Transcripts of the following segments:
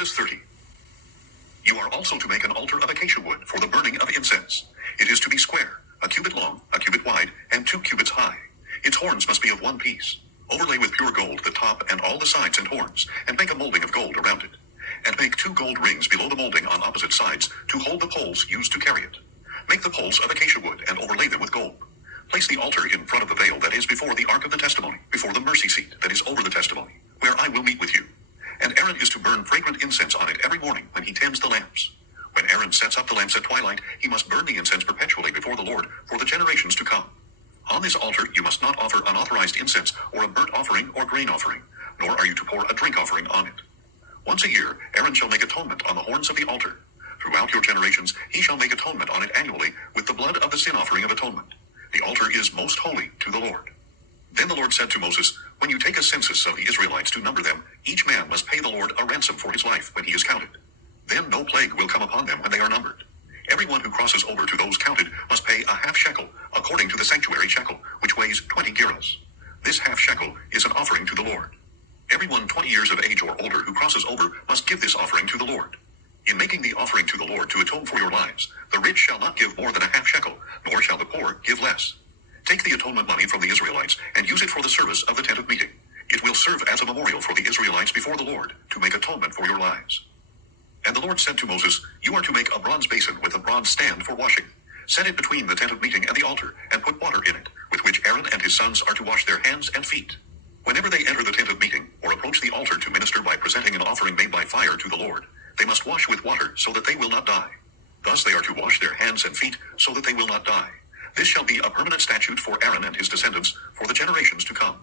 Exodus 30. You are also to make an altar of acacia wood for the burning of incense. It is to be square, a cubit long, a cubit wide, and 2 cubits high. Its horns must be of one piece. Overlay with pure gold the top and all the sides and horns, and make a molding of gold around it. And make 2 gold rings below the molding on opposite sides to hold the poles used to carry it. Make the poles of acacia wood and overlay them with gold. Place the altar in front of the veil that is before the ark of the testimony, before the mercy seat that is over the testimony, where I will meet with you. And Aaron is to burn fragrant incense on it every morning when he tends the lamps. When Aaron sets up the lamps at twilight, he must burn the incense perpetually before the Lord for the generations to come. On this altar you must not offer unauthorized incense or a burnt offering or grain offering, nor are you to pour a drink offering on it. Once a year Aaron shall make atonement on the horns of the altar. Throughout your generations he shall make atonement on it annually with the blood of the sin offering of atonement. The altar is most holy to the Lord. Then the Lord said to Moses, when you take a census of the Israelites to number them, each man must pay the Lord a ransom for his life when he is counted. Then no plague will come upon them when they are numbered. Everyone who crosses over to those counted must pay a half shekel, according to the sanctuary shekel, which weighs 20 gerahs. This half shekel is an offering to the Lord. Everyone 20 years of age or older who crosses over must give this offering to the Lord. In making the offering to the Lord to atone for your lives, the rich shall not give more than a half shekel, nor shall the poor give less. Take the atonement money from the Israelites and use it for the service of the tent of meeting. It will serve as a memorial for the Israelites before the Lord to make atonement for your lives. And the Lord said to Moses, you are to make a bronze basin with a bronze stand for washing. Set it between the tent of meeting and the altar, and put water in it, with which Aaron and his sons are to wash their hands and feet. Whenever they enter the tent of meeting, or approach the altar to minister by presenting an offering made by fire to the Lord, they must wash with water so that they will not die. Thus they are to wash their hands and feet so that they will not die. This shall be a permanent statute for Aaron and his descendants for the generations to come.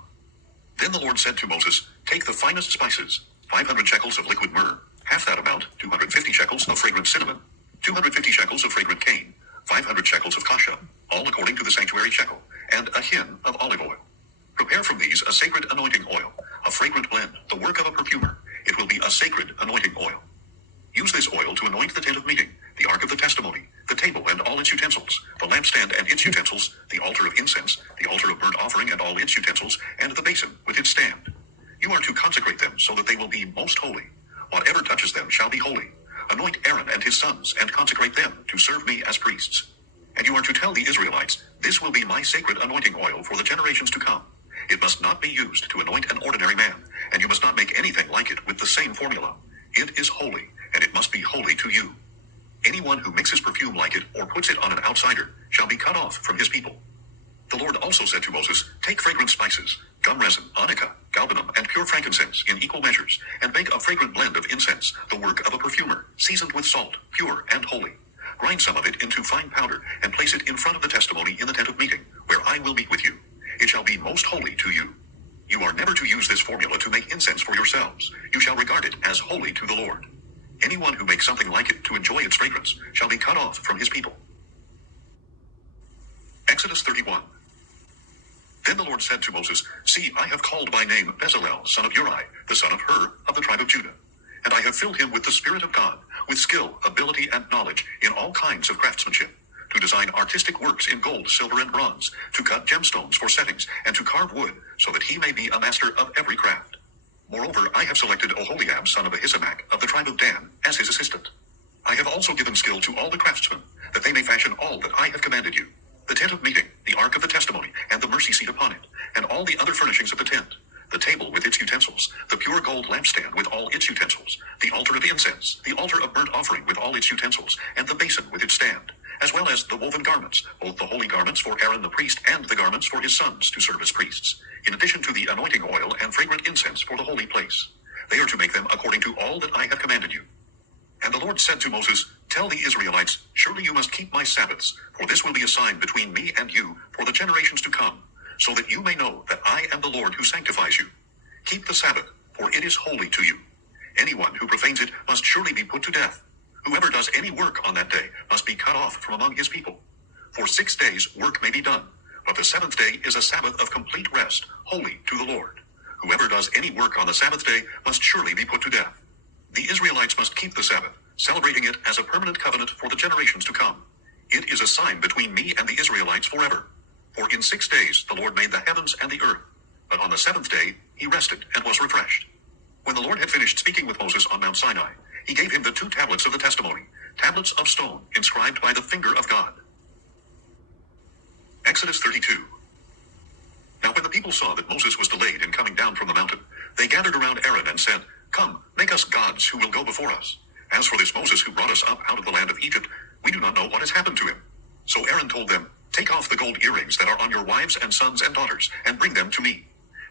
Then the Lord said to Moses, take the finest spices, 500 shekels of liquid myrrh, half that amount, 250 shekels of fragrant cinnamon, 250 shekels of fragrant cane, 500 shekels of kasha, all according to the sanctuary shekel, and a hin of olive oil. Prepare from these a sacred anointing oil, a fragrant blend, the work of a perfumer. It will be a sacred anointing oil. Use this oil to anoint the tent of meeting, the ark of the testimony, the table and all its utensils, the lampstand and its utensils, the altar of incense, the altar of burnt offering and all its utensils, and the basin with its stand. You are to consecrate them so that they will be most holy. Whatever touches them shall be holy. Anoint Aaron and his sons and consecrate them to serve me as priests. And you are to tell the Israelites, this will be my sacred anointing oil for the generations to come. It must not be used to anoint an ordinary man, and you must not make anything like it with the same formula. It is holy, and it must be holy to you. Anyone who mixes perfume like it or puts it on an outsider shall be cut off from his people. The Lord also said to Moses, take fragrant spices, gum resin, onycha, galbanum, and pure frankincense in equal measures, and make a fragrant blend of incense, the work of a perfumer, seasoned with salt, pure and holy. Grind some of it into fine powder, and place it in front of the testimony in the tent of meeting, where I will meet with you. It shall be most holy to you. You are never to use this formula to make incense for yourselves. You shall regard it as holy to the Lord. Anyone who makes something like it to enjoy its fragrance shall be cut off from his people. Exodus 31. Then the Lord said to Moses, see, I have called by name Bezalel, son of Uri, the son of Hur, of the tribe of Judah. And I have filled him with the Spirit of God, with skill, ability, and knowledge in all kinds of craftsmanship, to design artistic works in gold, silver, and bronze, to cut gemstones for settings, and to carve wood, so that he may be a master of every craft. Moreover, I have selected Oholiab, son of Ahisamach, of the tribe of Dan, as his assistant. I have also given skill to all the craftsmen, that they may fashion all that I have commanded you. The tent of meeting, the ark of the testimony, and the mercy seat upon it, and all the other furnishings of the tent, the table with its utensils, the pure gold lampstand with all its utensils, the altar of incense, the altar of burnt offering with all its utensils, and the basin with its stand, as well as the woven garments, both the holy garments for Aaron the priest and the garments for his sons to serve as priests, in addition to the anointing oil and fragrant incense for the holy place. They are to make them according to all that I have commanded you. And the Lord said to Moses, tell the Israelites, surely you must keep my Sabbaths, for this will be a sign between me and you for the generations to come, so that you may know that I am the Lord who sanctifies you. Keep the Sabbath, for it is holy to you. Anyone who profanes it must surely be put to death. Whoever does any work on that day must be cut off from among his people. For 6 days work may be done, but the 7th day is a Sabbath of complete rest, holy to the Lord. Whoever does any work on the Sabbath day must surely be put to death. The Israelites must keep the Sabbath, celebrating it as a permanent covenant for the generations to come. It is a sign between me and the Israelites forever. For in 6 days the Lord made the heavens and the earth, But on the seventh day he rested and was refreshed. When the Lord had finished speaking with Moses on Mount Sinai, He gave him the 2 tablets of the testimony, tablets of stone, inscribed by the finger of God. Exodus 32. Now when the people saw that Moses was delayed in coming down from the mountain, they gathered around Aaron and said, Come, make us gods who will go before us. As for this Moses who brought us up out of the land of Egypt, we do not know what has happened to him. So Aaron told them, Take off the gold earrings that are on your wives and sons and daughters, and bring them to me.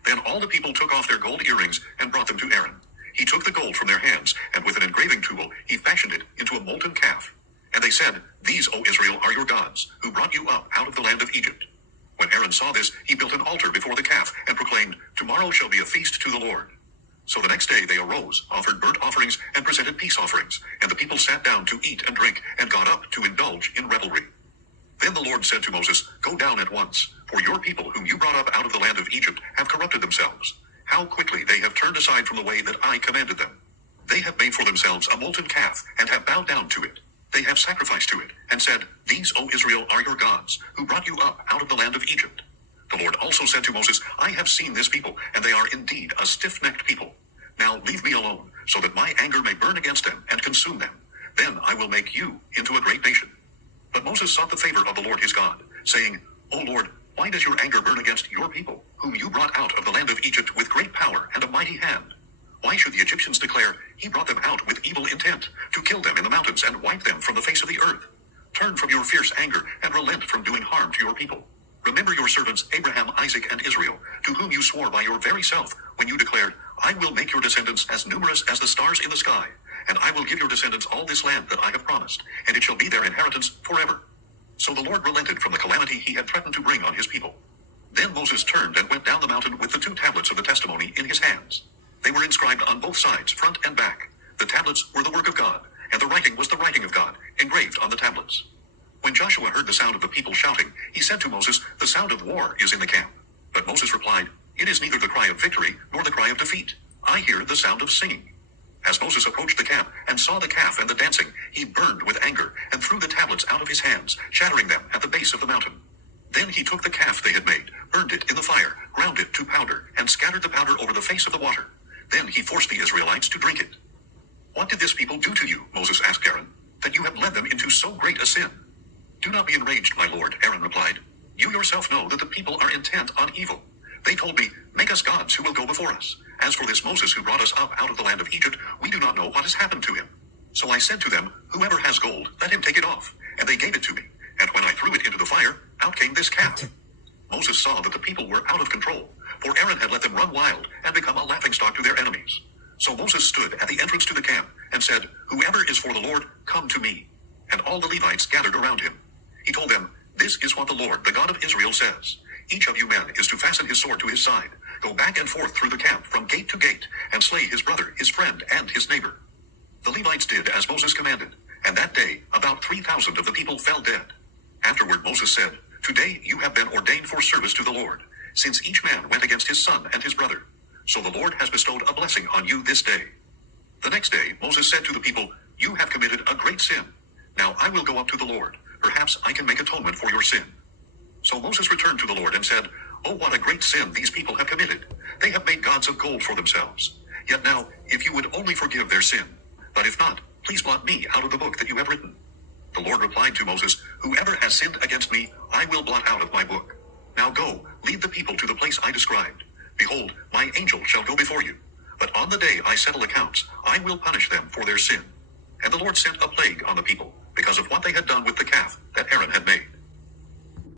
Then all the people took off their gold earrings and brought them to Aaron. He took the gold from their hands, and with an engraving tool he fashioned it into a molten calf. And they said, These, O Israel, are your gods, who brought you up out of the land of Egypt. When Aaron saw this, he built an altar before the calf, and proclaimed, Tomorrow shall be a feast to the Lord. So the next day they arose, offered burnt offerings, and presented peace offerings. And the people sat down to eat and drink, and got up to indulge in revelry. Then the Lord said to Moses, Go down at once, for your people whom you brought up out of the land of Egypt have corrupted themselves. How quickly they have turned aside from the way that I commanded them. They have made for themselves a molten calf, and have bowed down to it. They have sacrificed to it, and said, These, O Israel, are your gods, who brought you up out of the land of Egypt. The Lord also said to Moses, I have seen this people, and they are indeed a stiff-necked people. Now leave me alone, so that my anger may burn against them and consume them. Then I will make you into a great nation. But Moses sought the favor of the Lord his God, saying, O Lord, why does your anger burn against your people, whom you brought out of the land of Egypt with great power and a mighty hand? Why should the Egyptians declare, He brought them out with evil intent, to kill them in the mountains and wipe them from the face of the earth? Turn from your fierce anger and relent from doing harm to your people. Remember your servants Abraham, Isaac, and Israel, to whom you swore by your very self, when you declared, I will make your descendants as numerous as the stars in the sky, and I will give your descendants all this land that I have promised, and it shall be their inheritance forever. So the Lord relented from the calamity he had threatened to bring on his people. Then Moses turned and went down the mountain with the 2 tablets of the testimony in his hands. They were inscribed on both sides, front and back. The tablets were the work of God, and the writing was the writing of God, engraved on the tablets. When Joshua heard the sound of the people shouting, he said to Moses, The sound of war is in the camp. But Moses replied, It is neither the cry of victory nor the cry of defeat. I hear the sound of singing. As Moses approached the camp and saw the calf and the dancing, he burned with anger and threw the tablets out of his hands, shattering them at the base of the mountain. Then he took the calf they had made, burned it in the fire, ground it to powder, and scattered the powder over the face of the water. Then he forced the Israelites to drink it. What did this people do to you, Moses asked Aaron, that you have led them into so great a sin? Do not be enraged, my lord, Aaron replied. You yourself know that the people are intent on evil. They told me, Make us gods who will go before us. As for this Moses who brought us up out of the land of Egypt, we do not know what has happened to him. So I said to them, Whoever has gold, let him take it off. And they gave it to me. And when I threw it into the fire, out came this calf. Moses saw that the people were out of control, for Aaron had let them run wild and become a laughingstock to their enemies. So Moses stood at the entrance to the camp and said, Whoever is for the Lord, come to me. And all the Levites gathered around him. He told them, This is what the Lord, the God of Israel, says. Each of you men is to fasten his sword to his side, go back and forth through the camp from gate to gate, and slay his brother, his friend, and his neighbor. The Levites did as Moses commanded, and that day about 3,000 of the people fell dead. Afterward Moses said, Today you have been ordained for service to the Lord, since each man went against his son and his brother. So the Lord has bestowed a blessing on you this day. The next day Moses said to the people, You have committed a great sin. Now I will go up to the Lord. Perhaps I can make atonement for your sin. So Moses returned to the Lord and said, Oh, what a great sin these people have committed. They have made gods of gold for themselves. Yet now, if you would only forgive their sin, but if not, please blot me out of the book that you have written. The Lord replied to Moses, Whoever has sinned against me, I will blot out of my book. Now go, lead the people to the place I described. Behold, my angel shall go before you. But on the day I settle accounts, I will punish them for their sin. And the Lord sent a plague on the people, because of what they had done with the calf,